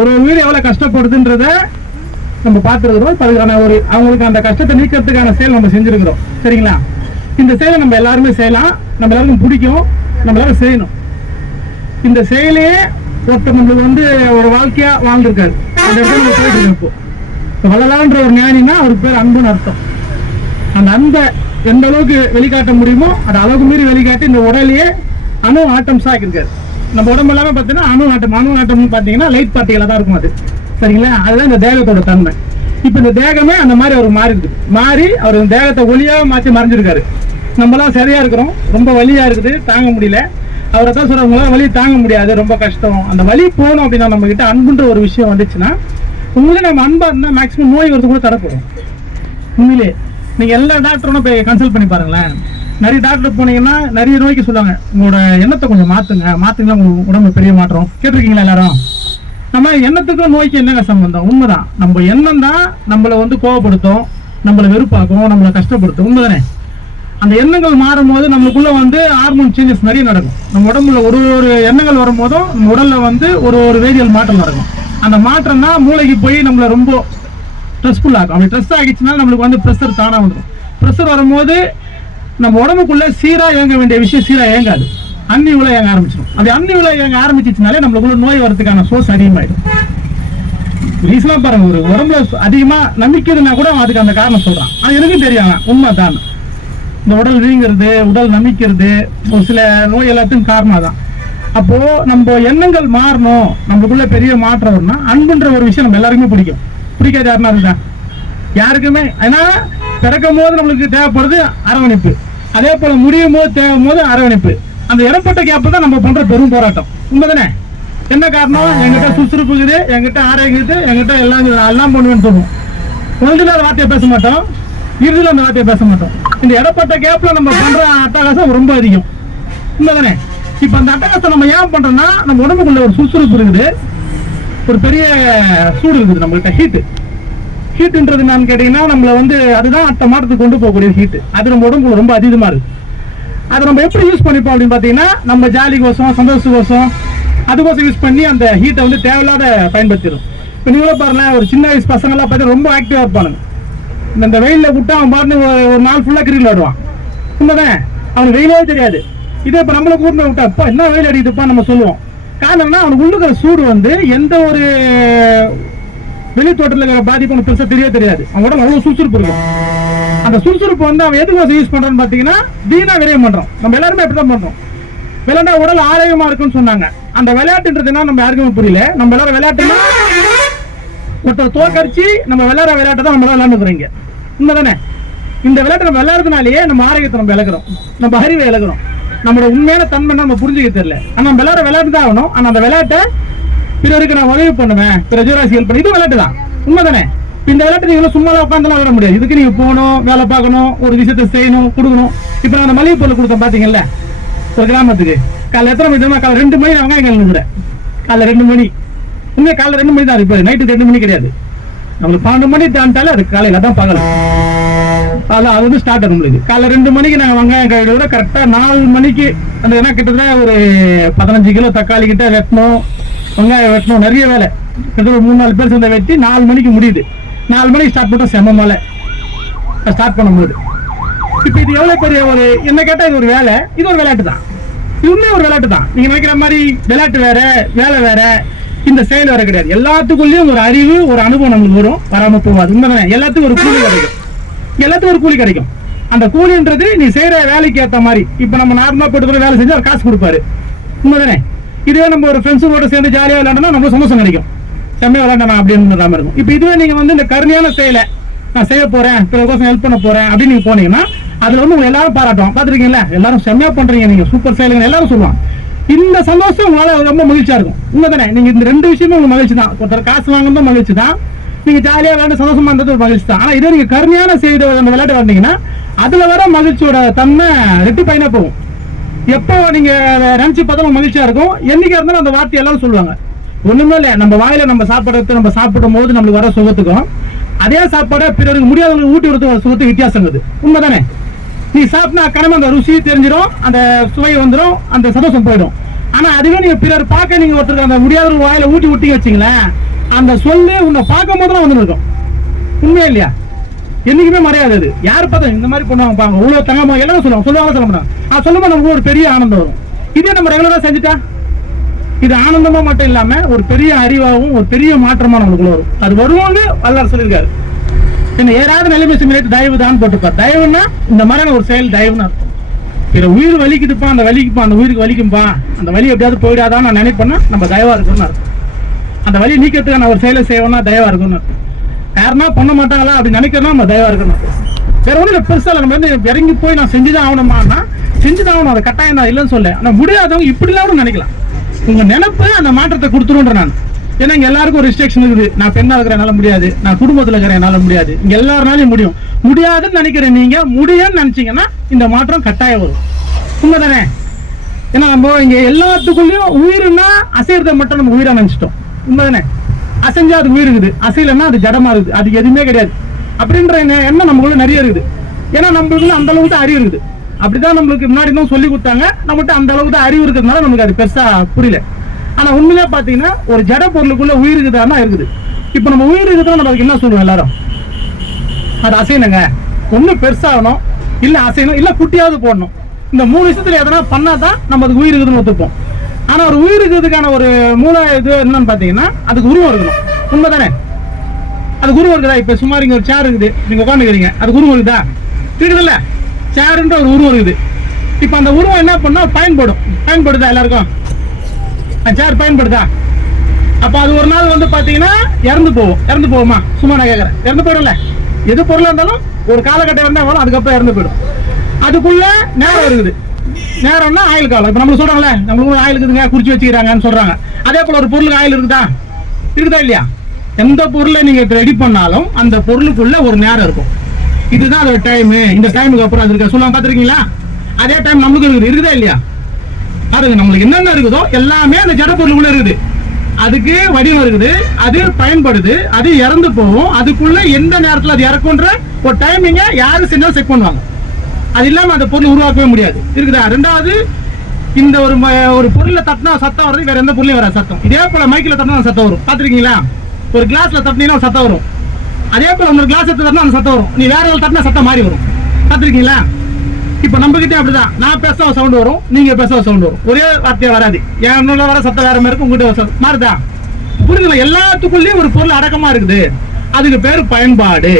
ஒரு வீடு எவ்வளவு கஷ்டப்படுதுன்றத நம்ம பார்த்துருக்கிறோம். அதுக்கான அவங்களுக்கு அந்த கஷ்டத்தை நீக்கிறதுக்கான செயல் நம்ம செஞ்சிருக்கிறோம். சரிங்களா? இந்த செயலை நம்ம எல்லாருமே செய்யலாம், நம்ம எல்லாருக்கும் பிடிக்கும், நம்ம எல்லாரும் செய்யணும். இந்த செயலையே ஒருத்தர் நம்மளுக்கு ஒரு வாழ்க்கையா வாழ்ந்துருக்காரு. அந்த இடத்துல நம்ம போயிட்டு இருக்கோம். இப்போ வள்ளலான்ற ஒரு ஞானினா அவருக்கு பேர் அன்புன்னு அர்த்தம். அந்த அன்பை எந்த அளவுக்கு வெளிக்காட்ட முடியுமோ அது அளவுக்கு மீறி வெளிக்காட்டி இந்த உடலையே அணு ஆட்டம் சாக்கிருக்காரு. நம்ம உடம்பு எல்லாமே பார்த்தீங்கன்னா அணு ஆட்டம்னு பார்த்தீங்கன்னா லைட் பார்ட்டிகளாக தான் இருக்கும். அது சரிங்களா? அதுதான் இந்த தேகத்தோட தன்மை. இப்போ இந்த தேகமே அந்த மாதிரி அவர் மாறி அவர் தேகத்தை ஒளியாக மாற்றி மறைஞ்சிருக்காரு. நம்மளாம் சரியா இருக்கிறோம், ரொம்ப வலியா இருக்குது, தாங்க முடியல. அவரை தான் சொல்றவங்களால வலி தாங்க முடியாது, ரொம்ப கஷ்டம். அந்த வலி போகணும் அப்படின்னா நம்ம கிட்ட அன்புன்ற ஒரு விஷயம் வந்துச்சுன்னா உங்களே நம்ம அன்பா இருந்தால் மேக்ஸிமம் நோய் வரது கூட தரப்படும். உண்மையிலே நீங்க எல்லா டாக்டரும் போய் கன்சல்ட் பண்ணி பாருங்களேன். நிறைய டாக்டர் போனீங்கன்னா நிறைய நோய்க்கு சொல்லுவாங்க, உங்களோட எண்ணத்தை கொஞ்சம் மாத்துங்க உங்க உடம்பு பெரிய மாற்றம். கேட்டிருக்கீங்களா எல்லாரும்? நம்ம எண்ணத்துக்கும் நோய்க்கு என்னென்ன சம்பந்தம்? உண்மைதான். நம்ம எண்ணம் தான் நம்மளை கோவப்படுத்தும், நம்மளை வெறுப்பாக்கும், நம்மளை கஷ்டப்படுத்தும். உண்மைதானே? அந்த எண்ணங்கள் மாறும் போது நம்மளுக்குள்ள ஹார்மோன் சேஞ்சஸ் நிறைய நடக்கும். நம்ம உடம்புல ஒரு எண்ணங்கள் வரும்போதும் நம்ம உடல்ல ஒரு வேதியியல் மாற்றம் நடக்கும். அந்த மாற்றம் தான் மூளைக்கு போய் நம்மளை ரொம்ப ஸ்ட்ரெஸ்ஃபுல் ஆகும். அப்படி ஸ்ட்ரெஸ் ஆகிடுச்சுன்னா நம்மளுக்கு ப்ரெஷர் தானா வந்துடும். ப்ரெஷர் வரும்போது நம்ம உடம்புக்குள்ள சீரா இயங்க வேண்டிய விஷயம் சீரா இயங்காது, அன்னி விலை இயங்க ஆரம்பிச்சிடும். அப்படி அன்னி விலை இயங்க ஆரம்பிச்சிச்சுனாலே நம்மளுக்குள்ள நோய் வரதுக்கான சோர்ஸ் அதிகமாயிடும். ரீசனா பாருங்க, ஒரு உடம்புல அதிகமா நம்பிக்கைதுன்னா கூட அதுக்கு அந்த காரணம் சொல்றான். அது எனக்கும் தெரியும், உண்மை தான். இந்த உடல் வீங்கிறது, உடல் நமிக்கிறது, ஒரு சில நோய் எல்லாத்துக்கும் காரணம் தான். அப்போ நம்ம எண்ணங்கள் மாறணும், நம்மளுக்குள்ள பெரிய மாற்றம் வரும்னா அன்புன்ற ஒரு விஷயம் நம்ம எல்லாருக்குமே பிடிக்காது. யாருன்னா அதுதான் யாருக்குமே. ஏன்னா பிறக்கும் போது நம்மளுக்கு தேவைப்படுறது அரவணைப்பு, அதே போல முடியும் போது தேவைப்படும் போது அரவணைப்பு. அந்த இடப்பட்ட கேப்பு தான் நம்ம பண்ற பெரும் போராட்டம். உண்மைதானே? என்ன காரணம்? என்கிட்ட சுறுசுறுப்பு இருக்குது, என்கிட்ட ஆரோக்கியம் இருக்குது, என்கிட்ட எல்லாம் பண்ணுவேன்னு சொல்லுவோம். குழந்தையில அந்த வார்த்தையை பேச மாட்டோம், இறுதியில் அந்த வார்த்தையை பேச மாட்டோம். இந்த இடப்பட்ட கேப்ல நம்ம பண்ற அட்டகாசம் ரொம்ப அதிகம். உண்மைதானே? இப்ப அந்த அட்டகாசத்தை நம்ம ஏன் பண்றோம்னா நம்ம உடம்புக்குள்ள ஒரு சுறுசுறுப்பு இருக்குது, ஒரு பெரிய சூடு இருக்குது நம்மகிட்ட. ஹீட்ன்றது என்னன்னு கேட்டீங்கன்னா நம்மள அதுதான் அடுத்த மாற்றத்துக்கு கொண்டு போகக்கூடிய ஹீட். அது நம்ம உடம்புல ரொம்ப அதிகமா இருக்கு. அதை நம்ம எப்படி யூஸ் பண்ணிப்போம் அப்படின்னு பாத்தீங்கன்னா நம்ம ஜாலி கோசம், சந்தோஷம் அதுக்கோசம் யூஸ் பண்ணி அந்த ஹீட்டை தேவையில்லாத பயன்படுத்திடும். இப்போ நீங்களே பாருங்க, ஒரு சின்ன வயசு பசங்க எல்லாம் பார்த்தா ரொம்ப ஆக்டிவா இருப்பானுங்க. இந்த வெயில விட்டா அவன் பாட்டு ஒரு நாள் ஃபுல்லா கிரிக்கெட் விளையாடுவான். உண்மைதான், அவனுக்கு வெயிலே தெரியாது. இதே இப்ப நம்மள கூட்டின விட்டா அப்பா என்ன வெயில் அடிக்குதுப்பா நம்ம சொல்லுவோம். காரணம்னா அவனுக்கு உள்ளுக்கிற சூடு எந்த ஒரு வெளி தோட்டத்தில் இருக்கிற பாதிப்பு அவனுக்கு பெருசா தெரியாது. அவன் உடம்பு அவ்வளவு சுறுசுறுப்பு இருக்கும். அந்த சுறுசுறுப்பு அவன் எதுக்கு யூஸ் பண்றான்னு பாத்தீங்கன்னா வீணா விரயம் பண்றோம். நம்ம எல்லாருமே அப்படிதான் பண்றோம். விளையாண்டா உடல் ஆரோக்கியமா இருக்குன்னு சொன்னாங்க. அந்த விளையாட்டுன்றதுன்னா நம்ம யாருக்குமே புரியல. நம்ம எல்லாரும் விளையாட்டுன்னா ஒருத்தர் தோக்கடிச்சு நம்ம விளையாடுற விளையாட்டை தான் நம்ம விளையாண்டுக்கிறோம். உண்மைதானே? இந்த விளையாட்டு நம்ம விளையாடுறதுனாலேயே நம்ம ஆரோக்கியத்தை நம்ம இழக்கிறோம், நம்ம அறிவை இழக்கிறோம், நம்மளோட உண்மையான தன்மை நம்ம புரிஞ்சுக்க தெரியல. ஆனா நம்ம விளையாட்டு தான் ஆகணும். ஆனா அந்த விளையாட்டை பிறருக்கு நான் உதவி பண்ணுவேன், பிற ஜீவராசி ஹெல்ப் பண்ணி, இது விளையாட்டு தான். உண்மைதானே? இந்த விளையாட்டு நீங்க சும்மா உட்காந்துலாம் விளையாட முடியாது. இதுக்கு நீங்க போகணும், வேலை பார்க்கணும், ஒரு விஷயத்தை செய்யணும், கொடுக்கணும். இப்ப நான் அந்த மளிகை பொருள் கொடுத்தேன் பாத்தீங்கல்ல ஒரு கிராமத்துக்கு. காலைல எத்தனை மணி? காலை 2 மணி வெங்காயம் கிளம்புறேன். காலைல 2 மணி. உண்மையை காலைல 2 மணி தான் இருப்பாரு, நைட்டு 2 மணி கிடையாது. நம்மளுக்கு 12 மணி தாண்டாலே அது காலையில தான் பகல். அது ஸ்டார்ட் ஆகும் நம்மளுக்கு. காலைல 2 மணிக்கு நாங்கள் வெங்காயம் கழுவிட கரெக்டா 4 மணிக்கு அந்த என்ன கிட்டத்தட்ட ஒரு 15 கிலோ தக்காளி கிட்ட வெட்டணும், வெங்காயம் வெட்டணும், நிறைய வேலை. கிட்டத்தட்ட ஒரு 3-4 பேர் சேர்ந்த வெட்டி 4 மணிக்கு முடியுது. 4 மணிக்கு ஸ்டார்ட் பண்ண செம்ம மலை ஸ்டார்ட் பண்ணும்போது. இப்ப இது எவ்வளவு பெரிய என்ன கேட்டா இது ஒரு வேலை, இது ஒரு விளையாட்டு தான். இதுவுமே ஒரு விளையாட்டு தான். நீங்க நினைக்கிற மாதிரி விளையாட்டு வேற, வேலை வேற, இந்த செயல் வேற கிடையாது. எல்லாத்துக்குள்ளேயும் ஒரு அறிவு, ஒரு அனுபவம் நம்மளுக்கு வரும், வராம போகாது. உண்மைதானே? எல்லாத்துக்கும் ஒரு கூலி கிடைக்கும், எல்லாத்துக்கும் ஒரு கூலி கிடைக்கும். அந்த கூலின்றது நீ செய்யற வேலைக்கு ஏற்ற மாதிரி. இப்ப நம்ம நார்மலா போட்டு வேலை செஞ்சு அவர் காசு கொடுப்பாரு. உண்மைதானே? இதுவே நம்ம ஒரு ஃப்ரெண்ட்ஸோட சேர்ந்து ஜாலியா விளையாடனா நம்ம சந்தோஷம் கிடைக்கும், செம்மையா விளையாடணும் அப்படின்னு இருக்கும். இப்ப இதுவே நீங்க இந்த கருணையான செயலை நான் செய்ய போறேன், பிறகு ஹெல்ப் பண்ண போறேன் அப்படின்னு நீங்க போனீங்கன்னா அதுல உங்க எல்லாரும் பாராட்டுவாங்க. பாத்துருக்கீங்களா? எல்லாரும் செம்மையா பண்றீங்க, நீங்க சூப்பர் செயலுங்க எல்லாரும் சொல்லுவாங்க. இந்த சந்தோஷம் உங்களால ரொம்ப மகிழ்ச்சியா இருக்கும். உண்மைதானே? நீங்க இந்த 2 விஷயமும் உங்களுக்கு மகிழ்ச்சி தான். ஒருத்தர் காசு வாங்குறதும் மகிழ்ச்சி தான், நீங்க ஜாலியா விளையாண்டு சந்தோஷமா இருந்தது ஒரு மகிழ்ச்சி தான். ஆனா இதே நீங்க கருமையான செய்த அந்த விளையாட்டு வந்தீங்கன்னா அதுல வர மகிழ்ச்சியோட தன்மை ரெட்டி பயனா போகும். எப்போ நீங்க நினைச்சு பார்த்தாலும் மகிழ்ச்சியா இருக்கும். என்னைக்கா இருந்தாலும் அந்த வார்த்தை எல்லாரும் சொல்லுவாங்க. ஒண்ணுமே இல்லை, நம்ம வாயில நம்ம சாப்பிட்றது, நம்ம சாப்பிடும் போது நம்மளுக்கு வர சுகத்துக்கும் அதே சாப்பாடை பிறருக்கு முடியாதவங்களுக்கு ஊட்டி வரது ஒரு சுகத்துக்கு வித்தியாசம் இருக்குது. உண்மைதானே? நீ சாப்பிட்டா கடமை அந்த ருசி தெரிஞ்சிடும், அந்த சுவை வந்துடும், அந்த சந்தோஷம் போயிடும். ஆனா அதுவே நீங்க பிறர் பார்க்க நீங்க ஒருத்தருக்கு அந்த முடியாத ஒரு வாயில ஊட்டி ஊட்டி வச்சீங்களேன், அந்த சொல்லு உன்னை பார்க்கும் போது தான் வந்து இருக்கும். உண்மையா இல்லையா? என்னைக்குமே மறையாது. அது யாரு பார்த்தா இந்த மாதிரி பண்ணுவாங்க பாங்க, இவ்வளவு தங்கமா எல்லாம் சொல்லுவாங்க, சொல்ல மாட்டாங்க. சொல்லும்போது நமக்கு ஒரு பெரிய ஆனந்தம் வரும். இதே நம்ம ரெகுலரா செஞ்சுட்டா இது ஆனந்தமா மட்டும் இல்லாம ஒரு பெரிய அறிவாகவும் ஒரு பெரிய மாற்றமா நமக்குள்ள வரும். அது வருவோம்னு வல்லார் சொல்லியிருக்காரு. என்ன ஏதாவது நிலைமை சிமுலேட் தயவு தான் போட்டுப்பார். தயவுன்னா இந்த மாதிரியான ஒரு செயல் தயவுன்னு அர்த்தம். இதை உயிர் வலிக்குதுப்பா, அந்த வலிக்குப்பா, அந்த உயிருக்கு வலிக்கும்பா, அந்த வலி எப்படியாவது போயிடாதான் நான் நினைப்பேன்னா நம்ம தயவா இருக்குன்னு அர்த்தம். அந்த வலி நீக்கிறதுக்கான ஒரு செயலை செய்வோம்னா தயவா இருக்குன்னு அர்த்தம். யாருன்னா பண்ண மாட்டாங்களா அப்படி நினைக்கிறோம்னா நம்ம தயவா இருக்கணும். வேற ஒன்றும் பெருசா நம்ம வந்து இறங்கி போய் நான் செஞ்சுதான் ஆகணுமான்னா செஞ்சுதான் ஆகணும். அதை கட்டாயம் தான் இல்லைன்னு சொல்ல. ஆனால் முடியாதவங்க இப்படிலாம் கூட நினைக்கலாம். உங்க நினைப்பு அந்த மாற்றத்தை கொடுத்துருன்ற நான். ஏன்னா இங்க எல்லாருக்கும் ஒரு ரிஸ்ட்ரிக்ஷன் இருக்குது. நான் பெண்ணா இருக்கிற என்னால முடியாது, நான் குடும்பத்துல இருக்கிற என்னால முடியாது. இங்க எல்லாருனாலையும் முடியும். முடியாதுன்னு நினைக்கிற நீங்க முடியும்னு நினைச்சீங்கன்னா இந்த மாற்றம் கட்டாயம் வரும். உண்மைதானே? ஏன்னா நம்ம இங்க எல்லாத்துக்குள்ளயும் உயிர்னா அசைறதை மட்டும் நம்ம உயிரா நினைச்சிட்டோம். உண்மைதானே? அசைஞ்சா அது உயிர் இருக்குது, அசையலைன்னா அது ஜடமா இருக்குது, அது எதுவுமே கிடையாது அப்படின்ற எண்ணம் நமக்குள்ள நிறைய இருக்குது. ஏன்னா நம்மளுக்குள்ள அந்த அளவுக்கு தான் அறிவு இருக்குது. அப்படிதான் நம்மளுக்கு முன்னாடி தான் சொல்லி கொடுத்தாங்க. நம்மகிட்ட அந்த அளவுக்கு தான் அறிவு இருக்கிறதுனால நமக்கு அது பெருசா புரியல. ஆனா உண்மையிலே பாத்தீங்கன்னா ஒரு ஜட பொருளுக்குள்ள உயிர் இருக்குதான்னா இருக்குது. இப்ப நம்ம உயிர் இருக்குதா நம்ம அதுக்கு என்ன சொல்லுவோம் எல்லாரும்? அது அசையணுங்க, ஒண்ணு பெருசாகணும், இல்ல அசையணும், இல்ல குட்டியாவது போடணும். இந்த 3 விஷயத்துல எதனா பண்ணாதான் நம்ம அதுக்கு உயிர் இருக்குதுன்னு ஒத்துப்போம். ஆனா ஒரு உயிர் இருக்கிறதுக்கான ஒரு மூல இது என்னன்னு பாத்தீங்கன்னா அதுக்கு உருவம் இருக்கணும். உண்மைதானே? அதுக்கு உருவம் இருக்குதா? இப்ப சும்மா இங்க ஒரு சேர் இருக்குது, நீங்க உட்காந்துக்கிறீங்க, அதுக்கு உருவம் இருக்குதா? இருக்குதுல்ல? சேர்ன்ற ஒரு உருவம் இருக்குது. இப்ப அந்த உருவம் என்ன பண்ணா பயன்படுதா? எல்லாருக்கும் சேர் பயன்படுதா? அப்ப அது ஒரு நாள் வந்து பாத்தீங்கன்னா இறந்து போகுமா? சும்மா நான் கேட்கறேன், இறந்து போயிடும்ல. எது பொருளா இருந்தாலும் ஒரு காலகட்டம் இருந்தா வரும், அதுக்கப்புறம் இறந்து போயிடும். அதுக்குள்ள நேரம் இருக்குது. நேரம்னா ஆயுள் காலம். இப்ப நம்ம சொல்றாங்களே நம்மளுக்கு ஆயுள் இருக்குதுங்க, குறிச்சு வச்சுக்கிறாங்கன்னு சொல்றாங்க. அதே போல ஒரு பொருளுக்கு ஆயுள் இருக்குதா இல்லையா? எந்த பொருளை நீங்க ரெடி பண்ணாலும் அந்த பொருளுக்குள்ள ஒரு நேரம் இருக்கும். இதுதான் அதோட டைம். இந்த டைமுக்கு அப்புறம் அது இருக்க சொல்லுவாங்க, பாத்துருக்கீங்களா? அதே டைம் நமக்கு இருக்குதா இல்லையா? பாருங்க, நம்மளுக்கு என்னென்ன இருக்குதோ எல்லாமே அந்த ஜட பொருளுக்குள்ள இருக்குது. அதுக்கு வடிவம் இருக்குது, அது பயன்படுது, அது இறந்து போகும். அதுக்குள்ள எந்த நேரத்தில் அது இறக்குன்ற ஒரு டைமிங்க யாரு செஞ்சாலும் செக் பண்ணுவாங்க. அது இல்லாம அந்த பொருள் உருவாக்கவே முடியாது. இருக்குதா? ரெண்டாவது, இந்த ஒரு பொருளை தட்டினா சத்தம் வருது, வேற எந்த பொருளையும் வராது சத்தம். இதே போல மைக்கில் தட்டினா சத்தம் வரும். பாத்துருக்கீங்களா? ஒரு கிளாஸ்ல தட்டினீங்கன்னா சத்தம் வரும். அதே போல ஒரு கிளாஸ் எடுத்து தட்டினா அந்த சத்தம் வரும். நீ வேற தட்டினா சத்தம் மாறி வரும். பாத்துருக்கீங்களா? இப்ப நம்ம கிட்டே அப்படிதான். நான் பேச சவுண்ட் வரும், நீங்க பேச சவுண்ட் வரும். ஒரே வார்த்தையா வராது. என்னோட வர சத்தம் வேற மாதிரி இருக்கும், உங்ககிட்ட மாறுதா? புரியுதுங்களா? எல்லாத்துக்குள்ளேயும் ஒரு பொருள் அடக்கமா இருக்குது. அதுக்கு பேரு பயன்பாடு.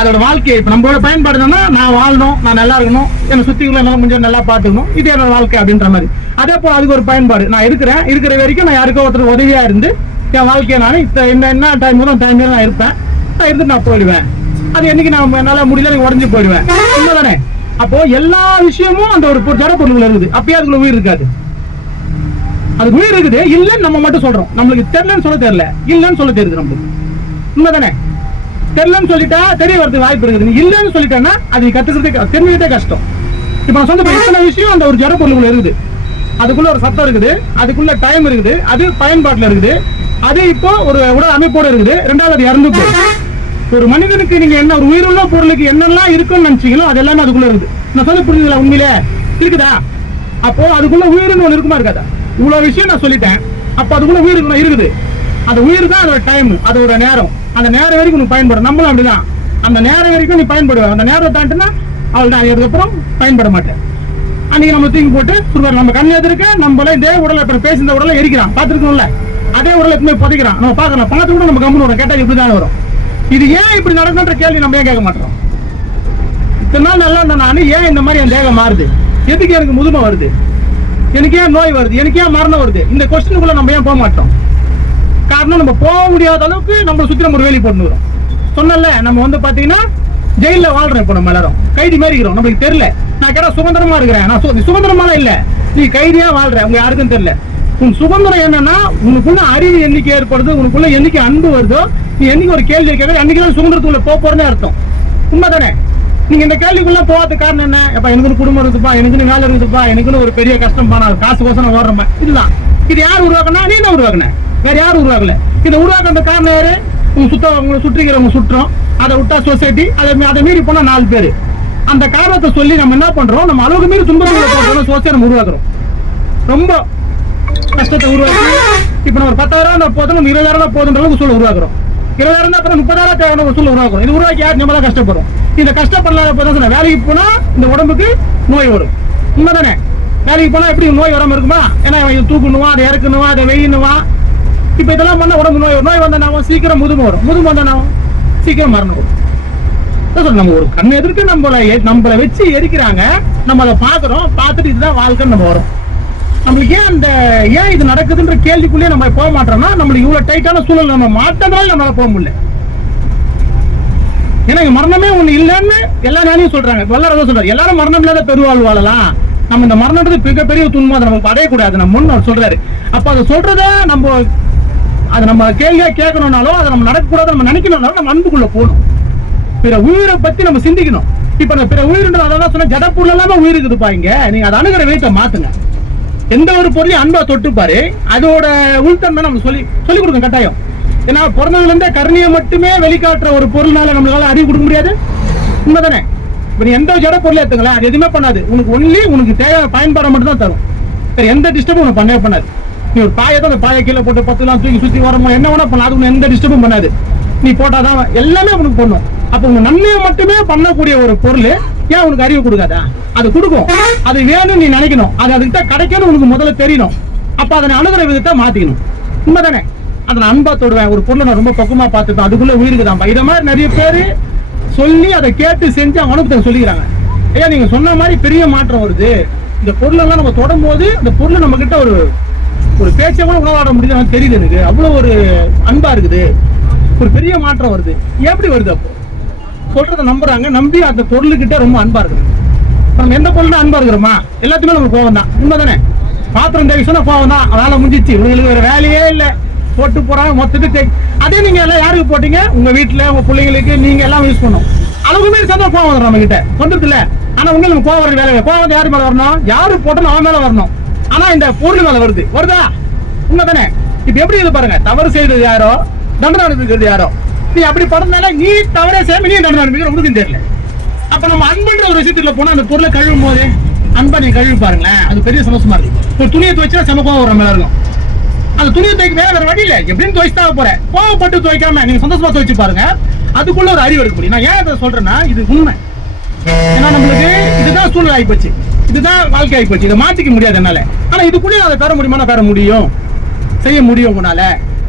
அதோட வாழ்க்கை. இப்ப நம்மளோட பயன்பாடு என்னன்னா, நான் வாழணும், நான் நல்லா இருக்கணும், என்னை சுத்திக்குள்ள என்னால கொஞ்சம் நல்லா பாத்துக்கணும், இது என்னோட வாழ்க்கை அப்படின்ற மாதிரி. அதே போல அதுக்கு ஒரு பயன்பாடு. நான் இருக்கிற வரைக்கும் நான் யாருக்கோ ஒருத்தர் உதவியா இருந்து என் வாழ்க்கையை நான் என்ன டைம் நான் இருப்பேன். நான் இருந்து நான் போயிடுவேன். அது என்னைக்கு நான் என்னால முடியல, எனக்கு உடஞ்சு போயிடுவேன். உண்மைதானே? அப்போ எல்லா விஷயமும் அந்த ஒரு ஜட பொருள் இருக்குது. அப்பயே அதுக்குள்ள உயிர் இருக்காது. அதுக்கு உயிர் இருக்குது, இல்லைன்னு நம்ம மட்டும் சொல்றோம். நம்மளுக்கு தெரியலன்னு சொல்ல தெரியல, இல்லைன்னு சொல்ல தெரியுது நம்மளுக்கு. உண்மைதானே? தெரியலன்னு சொல்லிட்டா தெரிய வரதுக்கு வாய்ப்பு இருக்குது. இல்லைன்னு சொல்லிட்டேன்னா அது கத்துக்கிறதுக்கு தெரிஞ்சுக்கிட்டே கஷ்டம். இப்ப நான் சொன்ன எத்தனை விஷயம் அந்த ஒரு ஜட பொருளுக்குள்ள இருக்குது. அதுக்குள்ள ஒரு சத்தம் இருக்குது, அதுக்குள்ள டைம் இருக்குது, அது பயன்பாட்டுல இருக்குது, அது இப்போ ஒரு உடல் அமைப்போட இருக்குது. ரெண்டாவது அது இறந்து போகுது. ஒரு மனிதனுக்கு நீங்க என்ன ஒரு உயிருள்ள பொருளுக்கு என்னெல்லாம் இருக்குன்னு நினைச்சீங்களோ அது எல்லாமே அதுக்குள்ள இருக்குது. நான் சொல்ல புரியுதுல? உண்மையிலே இருக்குதா? அப்போ அதுக்குள்ள உயிர்னு ஒண்ணு இருக்குமா இருக்காதா? இவ்வளவு விஷயம் நான் சொல்லிட்டேன். அப்ப அதுக்குள்ள உயிர் இருக்குது. அந்த உயிர் தான் அதோட டைம், அதோட நேரம். அந்த நேரம் வரைக்கும் நீ பயன்படும். நம்மளும் அப்படிதான். அந்த நேரம் வரைக்கும் நீ பயன்படுவ. அந்த நேரம் தாண்டினா அவள் தான், அதுக்கப்புறம் பயன்பட மாட்டேன். அன்னைக்கு நம்ம தூக்கி போட்டு சுடுவார். நம்ம கண்ணு எதிர்க்க நம்மள இதே உடலை பேசி இந்த உடலை எரிக்கிறான், பாத்துருக்கோம்ல? அதே உடலை எப்பவுமே புதைக்கிறான். நம்ம பாக்கலாம், பார்த்து கூட நம்ம கம்பெனி வரும். கேட்டா இப்படிதான் வரும். இது ஏன் இப்படி நடக்குன்ற கேள்வி நம்ம ஏன் கேட்க மாட்டோம்? இத்தனை நாள் நல்லா இருந்த நானு ஏன் இந்த மாதிரி என் தேகம் மாறுது? எதுக்கு எனக்கு முதுமை வருது? எனக்கு ஏன் நோய் வருது? எனக்கு ஏன் மரணம் வருது? இந்த கொஸ்டினுக்குள்ள நம்ம ஏன் போக மாட்டோம்? காரணம், நம்ம போக முடியாத அளவுக்கு நம்ம சுத்தி நம்ம ஒரு வேலி போட்டு வரோம். சொன்னல, நம்ம வந்து பாத்தீங்கன்னா ஜெயில வாழ்றோம். இப்ப நம்ம எல்லாரும் கைதி மாதிரி இருக்கிறோம். நமக்கு தெரியல. நான் கேட்டா சுதந்திரமா இருக்கிறேன். நான் சுதந்திரமான இல்ல, நீ கைதியா வாழ்ற. உங்க யாருக்கும் தெரியல. உன் சுதந்திரம் என்னன்னா, உனக்குள்ள அறிவு என்னைக்கு ஏற்படுது, உனக்குள்ள என்னைக்கு அன்பு வருதோ, நீ என்னைக்கு ஒரு கேள்வி கேட்க அன்னைக்கு சுதந்திரத்துக்குள்ள போறேன்னு அர்த்தம். உண்மைதானே? நீங்க இந்த கேள்விக்குள்ள போகாத காரணம் என்ன? எப்ப எனக்கு குடும்பம் இருக்குதுப்பா, எனக்கு வேலை இருக்குதுப்பா, எனக்கு ஒரு பெரிய கஷ்டம் பா, காசு கோசம் ஓடுறப்ப. இதுதான். இது யார் உருவாக்குனா? நீ தான் உருவாக்குன, வேற யாரும் உருவாக்கல. இதை உருவாக்குற காரணம் யாரு? உங்களை சுற்றிக்கிறவங்க சுற்றம். அதை விட்டா சொசைட்டி. அதை மீறி போனா 4 பேரு. அந்த காரணத்தை சொல்லி நம்ம என்ன பண்றோம்? நம்ம அளவுக்கு மீறி துன்பங்களை போடுறோம், சோசியை நம்ம உருவாக்குறோம். ரொம்ப கஷ்டத்தை உருவாக்கி இப்ப நம்ம ஒரு 10,000 போதும், நம்ம 20,000 போதுன்ற அளவுக்கு சூழல் உருவாக்குறோம். 20,000 தான் அப்புறம் 30,000 தேவையான ஒரு சூழல் உருவாக்குறோம். இது உருவாக்கி யார் நம்ம தான் கஷ்டப்படுறோம். இந்த கஷ்டப்படலாத போதும் வேலைக்கு போனா இந்த உடம்புக்கு நோய் வரும். உண்மைதானே? வேலைக்கு போனா எப்படி நோய் வராம இருக்குமா? ஏன்னா இவன் தூக்கணுவா, அதை இறக்கணுவா, அதை வெயினுவா. இப்ப இதெல்லாம் பண்ண உடம்பு நோய் வந்தா நான் சீக்கிரம் முதுமை வரும். முதுமை வந்தா நான் சீக்கிரம் மரணம் வரும். நம்ம ஒரு கண் எதிர்த்து நம்மளை வச்சு எரிக்கிறாங்க. நம்ம அதை பாக்குறோம், பார்த்துட்டு இதுதான் வாழ்க்கைன்னு நம்ம வரும். நம்மளுக்கு ஏன் இது நடக்குதுன்ற கேள்விக்குள்ளேயே நம்ம போக மாட்டோம்னா, நம்மளுக்கு இவ்வளவு டைட்டான சூழல் நம்ம மாற்றதால நம்மளால போக முடியல. ஏன்னா மரணமே ஒண்ணு இல்லைன்னு எல்லா நேரம் சொல்றாங்க. எல்லாரும் சொல்றாரு, எல்லாரும் மரணம் இல்லாத பெருவாழ் வாழலாம். நம்ம இந்த மரணத்துக்கு மிகப்பெரிய துன்பம் அதை நமக்கு அடையக்கூடாது நம்ம முன்னு சொல்றாரு. அப்ப அதை சொல்றத நம்ம கேள்வியா கேட்கணும்னாலும் அதை நம்ம நடக்கக்கூடாது நம்ம நினைக்கணும்னாலும் நம்ம அன்புக்குள்ள போகணும். பிற உயிரை பத்தி நம்ம சிந்திக்கணும். இப்ப நான் பிற உயிர்ன்றது அதான் சொன்ன, ஜடப்பொருள் எல்லாமே உயிர் இருக்குதுப்பா. இங்க நீங்க அதை அணுகிற விதத்தை மாத்துங்க. எந்த ஒரு பொருளையும் அன்பா தொட்டுப்பாரு, அதோட உள்தன்மை நம்ம சொல்லி கொடுக்க கட்டாயம். ஏன்னா பிறந்ததுல இருந்தே கருணையை மட்டுமே வெளிக்காட்டுற ஒரு பொருள்னால நம்மளால அறிவு கொடுக்க முடியாது. உண்மைதானே? இப்ப நீ எந்த ஜட பொருளை எடுத்துங்களேன், அது எதுவுமே பண்ணாது. உனக்கு தேவை பயன்பாடு மட்டும் தான் தரும். சரி, எந்த டிஸ்டர்பும் உனக்கு பண்ணவே பண்ணாது. நீ ஒரு பாயை தான் அந்த பாயை கீழே போட்டு 10 தூக்கி சுத்தி வரமோ என்ன வேணா பண்ணலாம், அது எந்த டிஸ்டர்பும் பண்ணாது. நீ போட்டாதான் எல்லாமே உனக்கு பண்ணும். அப்ப உங்க நன்மையை மட்டுமே பண்ணக்கூடிய ஒரு பொருள் ஏன் உனக்கு அறிவு கொடுக்காதா? அது கொடுக்கும். அது வேணும்னு நீ நினைக்கணும். அது அதுக்கிட்ட கிடைக்கணும் உனக்கு முதல்ல தெரியணும். அப்ப அதை அணுகிற விதத்தை மாத்திக்கணும். உண்மைதானே? அதை நான் அன்பா தொடுவேன். ஒரு பொருளை நான் ரொம்ப பக்குவமா பார்த்துப்பேன், அதுக்குள்ள உயிருக்குதான். இதை மாதிரி நிறைய பேரு சொல்லி அதை கேட்டு செஞ்சு அவங்க அனுபவத்தை சொல்லிக்கிறாங்க. ஐயா நீங்க சொன்ன மாதிரி பெரிய மாற்றம் வருது. இந்த பொருளெல்லாம் நம்ம தொடும் போது அந்த பொருள் நம்ம கிட்ட ஒரு பேச்சை கூட உணவாட முடியுது தெரியுது. எனக்கு அவ்வளவு ஒரு அன்பா இருக்குது. ஒரு பெரிய மாற்றம் வருது. எப்படி வருது? அப்போ சொல்றத நம்புறாங்க, நம்பி அந்த பொருளுக்கிட்ட ரொம்ப அன்பா இருக்குது. நம்ம எந்த பொருள் அன்பா இருக்கிறோமா? எல்லாத்துக்குமே நமக்கு கோவம் தான். உண்மைதானே? பாத்திரம் தேவை சொன்னா கோவம் தான். வேலை முடிஞ்சிச்சு, இவங்களுக்கு வேற வேலையே இல்லை, போட்டு போறாங்க மொத்தத்துக்கு. அதே நீங்க எல்லாம் யாருக்கு போட்டீங்க? உங்க வீட்டுல உங்க பிள்ளைங்களுக்கு நீங்க எல்லாம் யூஸ் பண்ணும். அளவுக்கு மேலே சேர்ந்தா கோவம் வரும் நம்ம கிட்ட சொல்றது இல்ல. ஆனா உங்களுக்கு கோவம் வர வேலை, கோவம் யாரு மேல வரணும்? யாரு போட்டோம் அவன் மேல வரணும். ஆனா இந்த பொருள் மேல வருதா? உண்மைதானே? இப்ப எப்படி இது பாருங்க, தவறு செய்தது யாரோ, தண்டனை அனுப்பிக்கிறது யாரோ. நீ அப்படி படம்னால நீ தவறே செய்யாம நீ தண்டனை அனுப்பிக்கிற உங்களுக்கு தெரியல. அப்ப நம்ம அன்புன்ற ஒரு விஷயத்துல போனா அந்த பொருளை கழுவும் போது அன்பா நீங்க கழுவி பாருங்களேன், அது பெரிய சந்தோஷமா இருக்கு. ஒரு துணியை துவைச்சா சமக்கம் ஒரு மேல இருக்கும். அந்த துணியை துவைக்க வேற வழி இல்லை, எப்படின்னு துவைச்சுதான் போறேன். கோவப்பட்டு துவைக்காம நீங்க சந்தோஷமா துவைச்சு பாருங்க, அதுக்குள்ள ஒரு அறிவு எடுக்க முடியும். நான் ஏன் இதை சொல்றேன்னா இது உண்மை. ஏன்னா நம்மளுக்கு இதுதான் சூழ்நிலை ஆகிப்போச்சு, இதுதான் வாழ்க்கை ஆகிப்போச்சு. இதை மாற்றிக்க முடியாது என்னால. ஆனா இதுக்குள்ளே அதை பெற முடியுமா? பெற முடியும், செய்ய முடியும் உங்களால.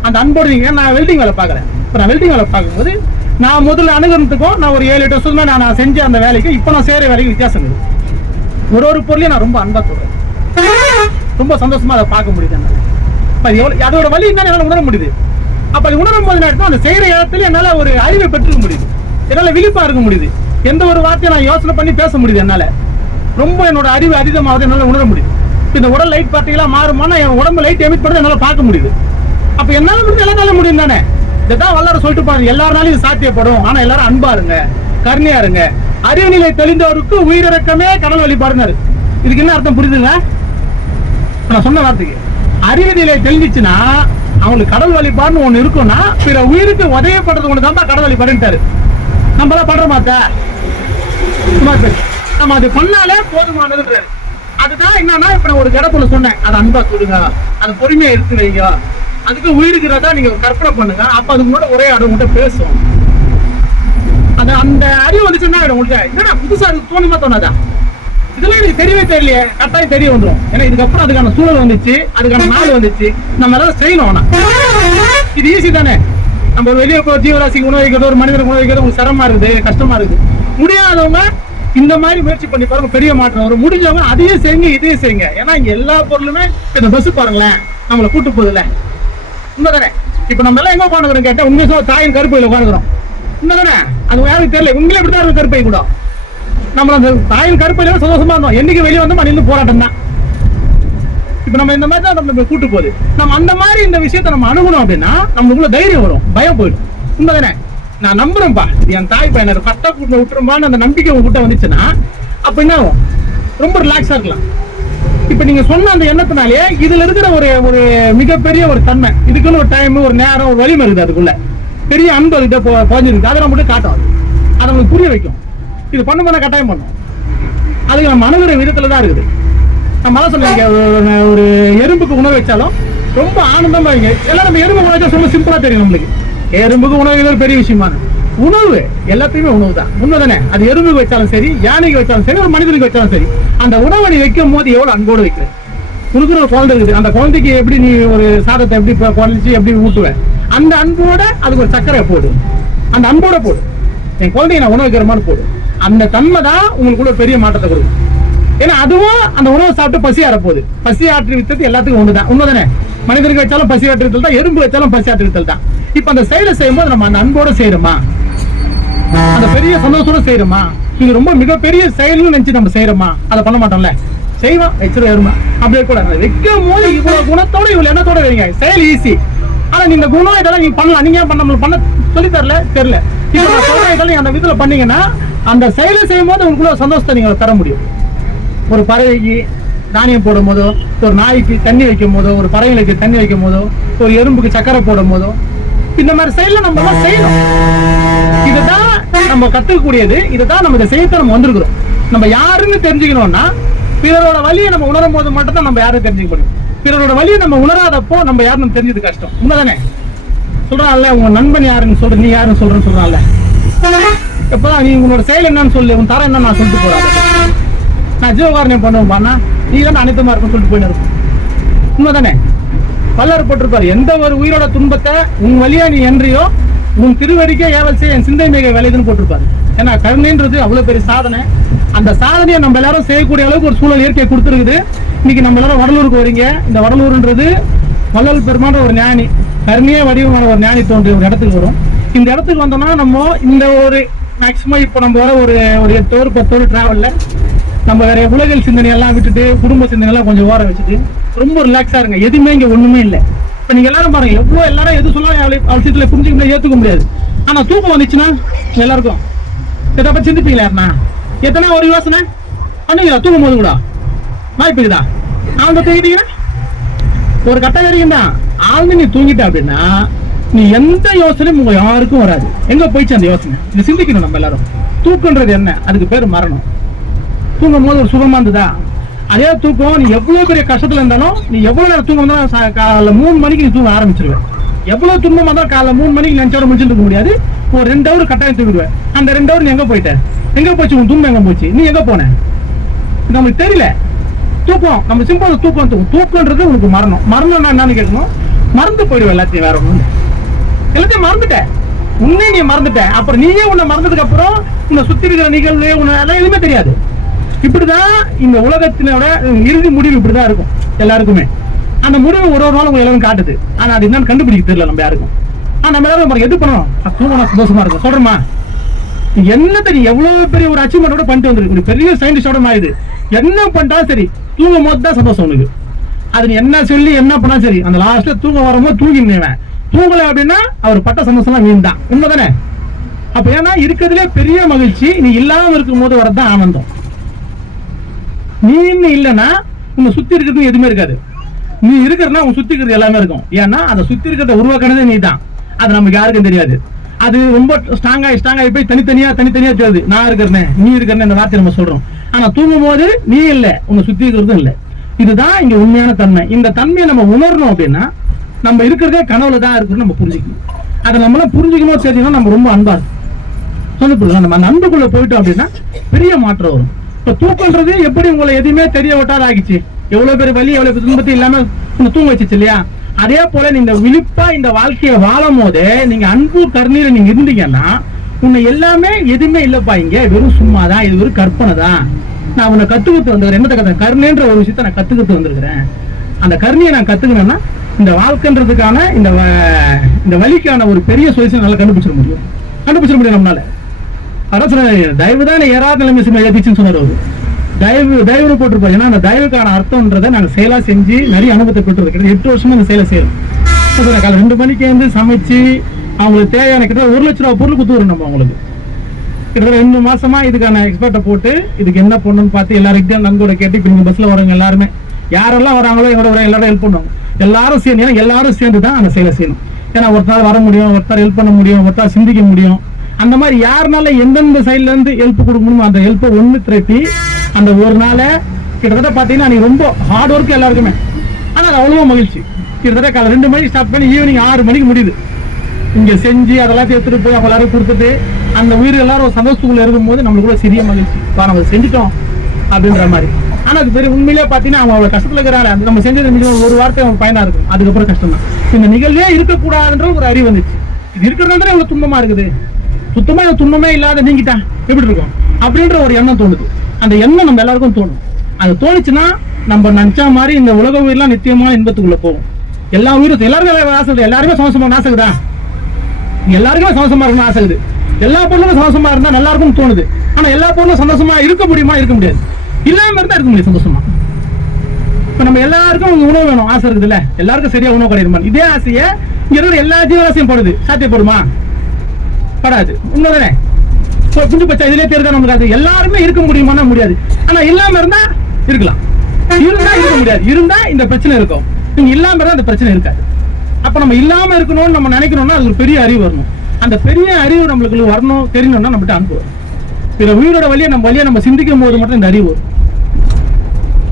அந்த அன்போடு நீங்க, நான் வெல்டிங் வேலை பாக்குறேன். இப்ப நான் வெல்டிங் வேலை பார்க்கும்போது நான் முதல்ல அணுகிறதுக்கும் நான் ஒரு 7-8 வருஷமா நான் செஞ்ச அந்த வேலைக்கு இப்ப நான் செய்யற வேலைக்கு வித்தியாசம் இருக்கு. ஒரு பொருளையும் நான் ரொம்ப அன்பா சொல்றேன், ரொம்ப சந்தோஷமா அதை பார்க்க முடியுது. அதோட வழி என்ன என்னால உணர முடியுது. அப்ப அது உணரும் போது நான் அந்த செய்யற இடத்துல என்னால ஒரு அறிவை பெற்றுக்க முடியுது, என்னால விழிப்பா இருக்க முடியுது. எந்த ஒரு வார்த்தையை நான் யோசனை பண்ணி பேச முடியுது. என்னால ரொம்ப என்னோட அறிவு அதிகமாவது என்னால உணர முடியுது. இந்த உடல் லைட் பார்த்தீங்களா மாறுமானா என் உடம்பு லைட் எமிட் பண்ணி என்னால பார்க்க முடியுது. அப்ப என்னால முடிஞ்சு எல்லாத்தால முடியும் தானே. இதான் வல்லார சொல்லிட்டு பாருங்க, எல்லாருனாலும் இது சாத்தியப்படும். ஆனா எல்லாரும் அன்பா இருங்க, கருணையா இருங்க. அறிவு நிலை தெளிந்தவருக்கு உயிரிறக்கமே கடல் வழிபாடுனாரு. இதுக்கு என்ன அர்த்தம் புரியுதுங்க? நான் சொன்ன வார்த்தைக்கு அறிவு நிலை தெளிஞ்சிச்சுன்னா அவங்களுக்கு கடல் வழிபாடுன்னு ஒண்ணு இருக்கும்னா பிற உயிருக்கு உதயப்படுறது ஒண்ணு தான் கடல் வழிபாடுன்ட்டாரு. நம்ம எல்லாம் பண்ற மாட்டா, நம்ம அது பண்ணாலே போதுமானதுன்றாரு. அதுதான் என்னன்னா இப்ப நான் ஒரு இடத்துல சொன்னேன், அதை அன்பா சொல்லுங்க, அதை பொறுமையா எடுத்து வைங்க. அதுக்கு உயிருக்கிறதா நீங்க கற்பனை பண்ணுங்க. அப்ப அது கூட ஒரே அடம் கூட பேசும். அந்த அறிவு வந்துச்சுன்னா உங்கள்கிட்ட என்னன்னா புதுசா அதுக்கு தோணுமா தோணாதா? இதெல்லாம் எனக்கு தெரியவே தெரியலையே, கட்டாயம் தெரிய வந்துடும். ஏன்னா இதுக்கப்புறம் அதுக்கான சூழல் வந்துச்சு, அதுக்கான நாள் வந்துச்சு, நம்ம எல்லாம் செய்யணும். ஆனா இது ஈஸி தானே. நம்ம வெளியே போய் ஜீவராசிக்கு உணவு வைக்கிறது, ஒரு மனிதனுக்கு உணவு வைக்கிறது உங்களுக்கு சிரமமா இருக்குது, கஷ்டமா இருக்குது. முடியாதவங்க இந்த மாதிரி முயற்சி பண்ணி பாருங்க, பெரிய மாற்றம் வரும். முடிஞ்சவங்க அதையும் செய்யுங்க, இதையும் செய்யுங்க. ஏன்னா இங்க எல்லா பொருளுமே இந்த பஸ் பாருங்களேன் நம்மளை கூட்டு போகுதுல. உண்மைதானே? இப்ப நம்ம எல்லாம் எங்க உட்காந்துக்கிறோம் கேட்டா உண்மையா தாயின் கருப்பையில உட்காந்துக்கிறோம். உண்மைதானே? அது யாருக்கு தெரியல, உண்மையில இப்படிதான் இருக்கும் கருப்பை கூட. நம்ம அந்த தாயின் கருப்பையில சந்தோஷமா இருந்தோம், என்னைக்கு வெளியே வந்தோம் நின்று போராட்டம் தான். இப்ப நம்ம இந்த மாதிரி தான் நம்ம கூட்டு போகுது. நம்ம அந்த மாதிரி இந்த விஷயத்த நம்ம அணுகணும் அப்படின்னா நம்மளுக்குள்ள தைரியம் வரும், பயம் போயிடும். உண்மைதானே? நான் நம்புறேன்ப்பா, என் தாய் பையனை கரெக்டா கூட்டு விட்டுருப்பான்னு அந்த நம்பிக்கை உங்ககிட்ட வந்துச்சுன்னா அப்ப என்ன ஆகும்? ரொம்ப ரிலாக்ஸா இருக்கலாம். இப்ப நீங்க சொன்ன அந்த எண்ணத்தினாலே இதுல இருக்கிற ஒரு மிகப்பெரிய ஒரு தன்மை, இதுக்குன்னு ஒரு டைம், ஒரு நேரம், ஒரு வலிமை இருக்குது. அதுக்குள்ள பெரிய அன்பு கிட்ட பதிஞ்சிருக்கு. அதை நம்ம காட்டும், அதை நமக்கு புரிய வைக்கும். இது பண்ணும்போது கட்டாயம் பண்ணும். அதுக்கு நம்ம அணுகிற விதத்துல தான் இருக்குது. நம்ம சொல்லுவீங்க ஒரு எறும்புக்கு உணவு வச்சாலும் ரொம்ப ஆனந்தமா வைங்க. எல்லாம் நம்ம எறும்பு உணவு வச்சா ரொம்ப சிம்பிளா தெரியும் நம்மளுக்கு. எறும்புக்கு உணவு ஒரு பெரிய விஷயமான உணவு, எல்லாத்தையுமே உணவு தான் உண்மைதானே. அது எறும்புக்கு வச்சாலும் சரி, யானைக்கு வச்சாலும் சரி, ஒரு மனிதனுக்கு வச்சாலும் சரி, அந்த உணவை நீ வைக்கும் போது எவ்வளவு அன்போடு வைக்கிற. கொடுக்குற ஒரு குழந்தை இருக்குது, அந்த குழந்தைக்கு எப்படி நீ ஒரு சாதத்தை எப்படி குழந்தைச்சு எப்படி ஊட்டுவ, அந்த அன்போட அதுக்கு ஒரு சர்க்கரை போடு, அந்த அன்போட போடு. என் குழந்தைய நான் உணவு வைக்கிற மாதிரி போடு. அந்த தன்மை தான் உங்களுக்குள்ள பெரிய மாற்றத்தை கொடுக்கும். ஏன்னா அதுவும் அந்த உணவை சாப்பிட்டு பசி ஆறப்போகுது. பசி ஆற்றுவித்தது எல்லாத்துக்கும் ஒண்ணுதான், உண்மைதானே. மனிதருக்கு வச்சாலும் பசி ஆற்றுவித்தல் தான், எறும்பு வச்சாலும் பசி ஆற்றுவித்தல் தான். இப்ப அந்த செயலை செய்யும்போது நம்ம அந்த அன்போட செய்யறோமா, அந்த பெரிய சந்தோஷத்தோட செய்யறோமா, இது ரொம்ப மிகப்பெரிய செயல்னு நினைச்சு நம்ம செய்யறோமா, அதை பண்ண மாட்டோம்ல. செய்வான் வச்சிருவா எறும்பா அப்படியே கூட வைக்கும் போது இவ்வளவு குணத்தோட இவ்வளவு எண்ணத்தோட வைங்க. செயல் ஈஸி, ஆனா இந்த குணம் இதெல்லாம் நீங்க பண்ணலாம். நீங்க பண்ண சொல்லி தரல தெரியல. இப்ப சொல்ற இதெல்லாம் அந்த விதத்துல பண்ணீங்கன்னா அந்த செயலை செய்யும் போது உங்களுக்குள்ள சந்தோஷத்தை நீங்க தர முடியும். ஒரு பறவைக்கு தானியம் போடும் போதோ, ஒரு நாய்க்கு தண்ணி வைக்கும் போதோ, ஒரு பறவைகளுக்கு தண்ணி வைக்கும் போதோ, ஒரு எறும்புக்கு சக்கரை போடும் போதோ, இந்த மாதிரி செயல நம்ம எல்லாம் செய்யணும். இதுதான் நம்ம கத்துக்கக்கூடியது. இதுதான் நம்ம இதை செய்யத்த நம்ம வந்திருக்கிறோம். நம்ம யாருன்னு தெரிஞ்சுக்கணும்னா பிறரோட வழியை நம்ம உணரும் போது மட்டும் தான் நம்ம யாரும் தெரிஞ்சுக்க முடியும். பிறரோட வழியை நம்ம உணராதப்போ நம்ம யாருன்னு தெரிஞ்சது கஷ்டம், உண்மைதானே. சொல்றான்ல உங்க நண்பன் யாருன்னு சொல்ற, நீ யாருன்னு சொல்றேன்னு சொல்றான்ல. எப்பதான் நீ உன்னோட செயல் என்னன்னு சொல்லு, உன் தரம் என்ன நான் சொல்லிட்டு போறாங்க. நான் ஜீவகாரணியம் பண்ணுவேன், நீ தான் அனைத்துமா இருக்கும் சொல்லிட்டு போயின்னு இருக்கும், உண்மைதானே. பல்லர் போட்டிருப்பாரு, எந்த ஒரு உயிரோட துன்பத்தை உன் வழியா நீ என்றியோ உன் திருவடிக்கே ஏவல் செய்ய என் சிந்தை மிக விளையுதுன்னு போட்டிருப்பாரு. ஏன்னா கருணைன்றது அவ்வளவு பெரிய சாதனை. அந்த சாதனையை நம்ம எல்லாரும் செய்யக்கூடிய அளவுக்கு ஒரு சூழல் இயற்கையை கொடுத்துருக்குது. இன்னைக்கு நம்ம எல்லாரும் வடலூருக்கு வரீங்க. இந்த வடலூர்ன்றது வள்ளல் பெருமான ஒரு ஞானி, கருணையே வடிவமான ஒரு ஞானி தோன்றிய ஒரு இடத்துக்கு வரும். இந்த இடத்துக்கு வந்தோம்னா நம்ம இந்த ஒரு மேக்சிமம் இப்போ நம்ம வர ஒரு 8 hour 10 hour டிராவல்ல நம்ம வேற உலகில் சிந்தனை எல்லாம் விட்டுட்டு குடும்ப சிந்தனை எல்லாம் கொஞ்சம் ஓர வச்சுட்டு ரொம்ப ரிலாக்ஸா இருங்க. எதுவுமே இங்க ஒண்ணுமே இல்லை. இப்ப நீங்க எல்லாரும் பாருங்க, எவ்வளவு எல்லாரும் எது சொன்னாலும் அவசியத்துல புரிஞ்சுக்க முடியாது, ஏத்துக்க முடியாது. ஆனா தூக்கம் வந்துச்சுன்னா எல்லாருக்கும் இதை சிந்திப்பீங்களா? யாருனா எத்தனை ஒரு யோசனை பண்ணுவீங்களா தூங்கும் போது கூட? வாய்ப்பு இருக்குதா? ஆழ்ந்த தூங்கிட்டீங்கன்னா ஒரு கட்ட வரைக்கும் தான். ஆழ்ந்து நீ தூங்கிட்ட அப்படின்னா நீ எந்த யோசனையும் உங்க யாருக்கும் வராது. எங்க போயிடுச்சு அந்த யோசனை? இது சிந்திக்கணும் நம்ம எல்லாரும். தூக்கன்றது என்ன? அதுக்கு பேர் மரணம். தூங்கும் போது ஒரு சுகமா இருந்ததா? அதே தூக்கம் நீ எவ்வளவு பெரிய கஷ்டத்துல இருந்தாலும் நீ எவ்வளவு நேரம் தூங்கும் இருந்தாலும் காலைல 3 மணிக்கு நீ தூங்க ஆரம்பிச்சிருவேன். எவ்வளவு துன்பமா இருந்தாலும் காலைல 3 மணிக்கு லஞ்சோட முடிச்சுட்டு இருக்க முடியாது. ஒரு 2 hour கட்டாயம் தூங்கிடுவேன். அந்த 2 hour நீ எங்க போயிட்ட? எங்க போச்சு உன் துன்பம்? எங்க போச்சு? நீ எங்க போன? நமக்கு தெரியல. தூக்கம் நம்ம சிம்பிள் தூக்கம். தூக்கம்ன்றது உனக்கு மரணம். மரணம் என்னன்னு கேட்கணும். மறந்து போயிடுவேன் எல்லாத்தையும். வேற ஒண்ணு எல்லாத்தையும் மறந்துட்ட. உன்னை நீ மறந்துட்ட. அப்புறம் நீயே உன்னை மறந்ததுக்கு அப்புறம் உன்னை சுத்தி இருக்கிற நிகழ்வு உன்னை எல்லாம் எதுவுமே தெரியாது. இப்படிதான் இந்த உலகத்தினோட இறுதி முடிவு இப்படிதான் இருக்கும் எல்லாருக்குமே. அந்த முடிவு ஒரு நாள் உங்க எல்லாரும் காட்டுது. ஆனா அது என்னன்னு கண்டுபிடிக்க தெரியல நம்ம யாருக்கும். ஆனா நம்ம எல்லாரும் எது பண்ணணும்? தூங்கினா சந்தோஷமா இருக்கும் சொல்றோமா? என்னத்தை நீ எவ்வளவு பெரிய ஒரு அச்சீவ்மெண்டோட பண்ணிட்டு வந்துருக்கு, பெரிய சயின்டிஸ்டோட மாயுது. என்ன பண்ணிட்டாலும் சரி தூங்கும் போது தான் சந்தோஷம் உனக்கு. அது நீ என்ன சொல்லி என்ன பண்ணா சரி, அந்த லாஸ்ட்ல தூங்க வரும்போது தூங்கினேன். தூங்கல அப்படின்னா அவர் பட்ட சந்தோஷம் மீன் தான், உண்மைதானே. அப்ப ஏன்னா இருக்கிறதுலே பெரிய மகிழ்ச்சி நீ இல்லாம இருக்கும் போது வரதான் ஆனந்தம். நீ இன்னும் இல்லைன்னா உன்னை சுத்தி இருக்கிறது எதுவுமே இருக்காது. நீ இருக்கிறனா உன் சுத்தி இருக்கிறது எல்லாமே இருக்கும். ஏன்னா அதை சுத்தி இருக்கிறத உருவாக்குனதே நீ தான். அது நமக்கு யாருக்கும் தெரியாது. அது ரொம்ப ஸ்ட்ராங்காகி போய் தனித்தனியா தெரியுது. நான் இருக்கிறேன், நீ இருக்கிறேன், இந்த வார்த்தை நம்ம சொல்றோம். ஆனா தூங்கும் போது நீ இல்லை, உன்னை சுத்தி இருக்கிறதும் இல்லை. இதுதான் இங்க உண்மையான தன்மை. இந்த தன்மையை நம்ம உணரணும் அப்படின்னா நம்ம இருக்கிறதே கனவுல தான் இருக்குன்னு நம்ம புரிஞ்சுக்கணும். அதை நம்மளாம் புரிஞ்சுக்கணும் தெரியும். நம்ம ரொம்ப அன்பா சொல்லப்படுறோம். நம்ம அந்த அன்புக்குள்ள போயிட்டோம் அப்படின்னா பெரிய மாற்றம் வரும். இப்ப தூக்கம்ன்றது எப்படி உங்களை எதுவுமே தெரிய விட்டாத ஆகிச்சு. எவ்வளவு பேர் வலி எவ்வளவு துன்பத்தை இல்லாம தூங்க வச்சிச்சு இல்லையா? அதே போல நீங்க விழிப்பா இந்த வாழ்க்கையை வாழும் போது நீங்க அன்பு கருணையில நீங்க இருந்தீங்கன்னா உன்னை எல்லாமே எதுவுமே இல்லப்பா, இங்க வெறும் சும்மாதான், இது ஒரு கற்பனை தான். நான் உன்னை கத்துக்கிட்டு வந்துக்கிறேன். என்னத்தை கத்த? கருணைன்ற ஒரு விஷயத்த நான் கத்துக்கிட்டு வந்திருக்கிறேன். அந்த கருணையை நான் கத்துக்கணும்னா இந்த வாழ்க்கைன்றதுக்கான இந்த வலிக்கான ஒரு பெரிய சொல்யூஷன் நல்லா கண்டுபிடிச்சிட முடியும் நம்மளால. அதான் தயவுதான் ஏறாத நிலைமை எழுதிச்சுன்னு சொன்னார் அவரு. தயவுன்னு போட்டிருப்போம். ஏன்னா அந்த தயவுக்கான அர்த்தம்ன்றதை நாங்கள் செயலா செஞ்சு நிறைய அனுபவத்தை பெற்று 8 வருஷமா அந்த செயலை செய்யறோம். காலை 2 மணிக்கு வந்து சமைச்சு அவங்களுக்கு தேவையான கிட்ட 1 லட்ச ரூபா பொருள் குத்துறோம். நம்ம அவங்களுக்கு கிட்டத்தட்ட 2 மாசமா இதுக்கான எக்ஸ்பர்ட்டை போட்டு இதுக்கு என்ன பண்ணணும்னு பார்த்து எல்லாருக்கிட்டையும் நண்போட கேட்டு இப்போ நீங்க பஸ்ல வரவங்க எல்லாருமே யாரெல்லாம் வராங்களோ எங்களோட எல்லாரும் ஹெல்ப் பண்ணுவாங்க. எல்லாரும் சேர்ந்து, ஏன்னா எல்லாரும் சேர்ந்து தான் அந்த செயலை செய்யணும். ஏன்னா ஒருத்தால் வர முடியும், ஒருத்தால் ஹெல்ப் பண்ண முடியும், ஒருத்தால் சிந்திக்க முடியும். அந்த மாதிரி யாருனால எந்தெந்த சைட்ல இருந்து ஹெல்ப் கொடுக்கணுமோ அந்த ஹெல்ப்பை ஒன்று திரட்டி அந்த ஒரு நாளை கிட்டத்தட்ட பாத்தீங்கன்னா நீ ரொம்ப ஹார்ட் ஒர்க் எல்லாருக்குமே, ஆனா அது அவ்வளவு மகிழ்ச்சி. கிட்டத்தட்ட காலை 2 மணிக்கு ஸ்டார்ட் பண்ணி ஈவினிங் 6 மணிக்கு முடியுது. இங்க செஞ்சு அதெல்லாம் எடுத்துட்டு போய் அவங்க எல்லாரும் கொடுத்துட்டு அந்த உயிர் எல்லாரும் ஒரு சந்தோஷத்துக்குள்ள இருக்கும்போது நம்மளுக்குள்ள சிறிய மகிழ்ச்சி, நம்ம செஞ்சுட்டோம் அப்படின்ற மாதிரி. ஆனா அது பெரிய உண்மையிலேயே பாத்தீங்கன்னா அவங்க அவ்வளவு கஷ்டத்துல இருக்கிறாங்க. அது நம்ம செஞ்சது ஒரு வார்த்தை அவங்க பயனா இருக்கும், அதுக்கப்புறம் கஷ்டம் தான். இந்த நிகழ்வே இருக்கக்கூடாதுன்ற ஒரு அறிவு வந்துச்சு. இது இருக்கிறதா இவ்வளவு துன்பமா இருக்குது, சுத்தமா இந்த துன்பமே இல்லாத நீங்கிட்டா எப்படி இருக்கும் அப்படின்ற ஒரு எண்ணம் தோணுது. அந்த எண்ணம் நம்ம எல்லாருக்கும் தோணும். அது தோணுச்சுன்னா நம்ம நினைச்சா மாதிரி இந்த உலக உயிரெல்லாம் நித்தியமான இன்பத்துக்குள்ள போகும். எல்லா உயிரும் எல்லாருக்கும் ஆசை, எல்லாருமே சந்தோஷமா ஆசைக்குதா, எல்லாருக்குமே சந்தோஷமா இருக்கணும் ஆசை இருக்குது. எல்லா பொருளும் சந்தோஷமா இருந்தா நல்லா இருக்கும்னு தோணுது. ஆனா எல்லா பொருளும் சந்தோஷமா இருக்க முடியுமா? இருக்க முடியாது. இல்லாம இருந்தா இருக்க முடியும் சந்தோஷமா. இப்ப நம்ம எல்லாருக்கும் உணவு வேணும் ஆசை இருக்குது இல்ல, எல்லாருக்கும் சரியா உணவு கிடைக்குமா? இதே ஆசையை இங்க இருக்கிற எல்லா ஜீவராசியும் படுது, சாத்தியப்படுமா? படாது. உண்மைதானே? புரிஞ்சு பச்சா இதுலயே தெரியுதா நமக்கு. அது எல்லாருமே இருக்க முடியுமானா முடியாது. ஆனா இல்லாம இருந்தா இருக்கலாம், இருந்தா இருக்க முடியாது. இருந்தா இந்த பிரச்சனை இருக்கும், நீங்க இல்லாம இருந்தா அந்த பிரச்சனை இருக்காது. அப்ப நம்ம இல்லாம இருக்கணும்னு நம்ம நினைக்கணும்னா அது ஒரு பெரிய அறிவு வரணும். அந்த பெரிய அறிவு நம்மளுக்கு வரணும், தெரியணும்னா நம்மகிட்ட அன்பு வரும். பிற உயிரோட வழியை நம்ம சிந்திக்கும் போது மட்டும் இந்த அறிவு வரும்.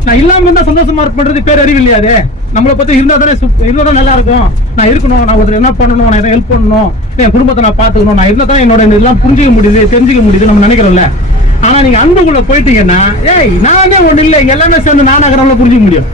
நான் இல்லாம இருந்தா சந்தோஷமா இருப்பது பேர் அறிவு இல்லையாதே. நம்மளை பத்தி இருந்தா தானே நல்லா இருக்கும். நான் இருக்கணும், நான் ஒருத்தர் என்ன பண்ணணும், நான் ஹெல்ப் பண்ணணும், என் குடும்பத்தை நான் பாத்துக்கணும், நான் இருந்தா தான் என்னோட இதெல்லாம் புரிஞ்சிக்க முடியுது, தெரிஞ்சுக்க முடியுது நம்ம நினைக்கிறோம்ல. ஆனா நீங்க அன்புக்குள்ள போயிட்டீங்கன்னா, ஏய் நான் ஒண்ணு இல்லை, எல்லாமே சேர்ந்து நானாகிறவங்கள புரிஞ்சிக்க முடியும்.